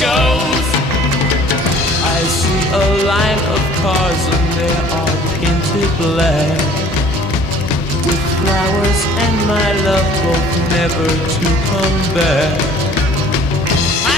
goes. I see a line of cars and they're all painted black, with flowers and my love both never to come back.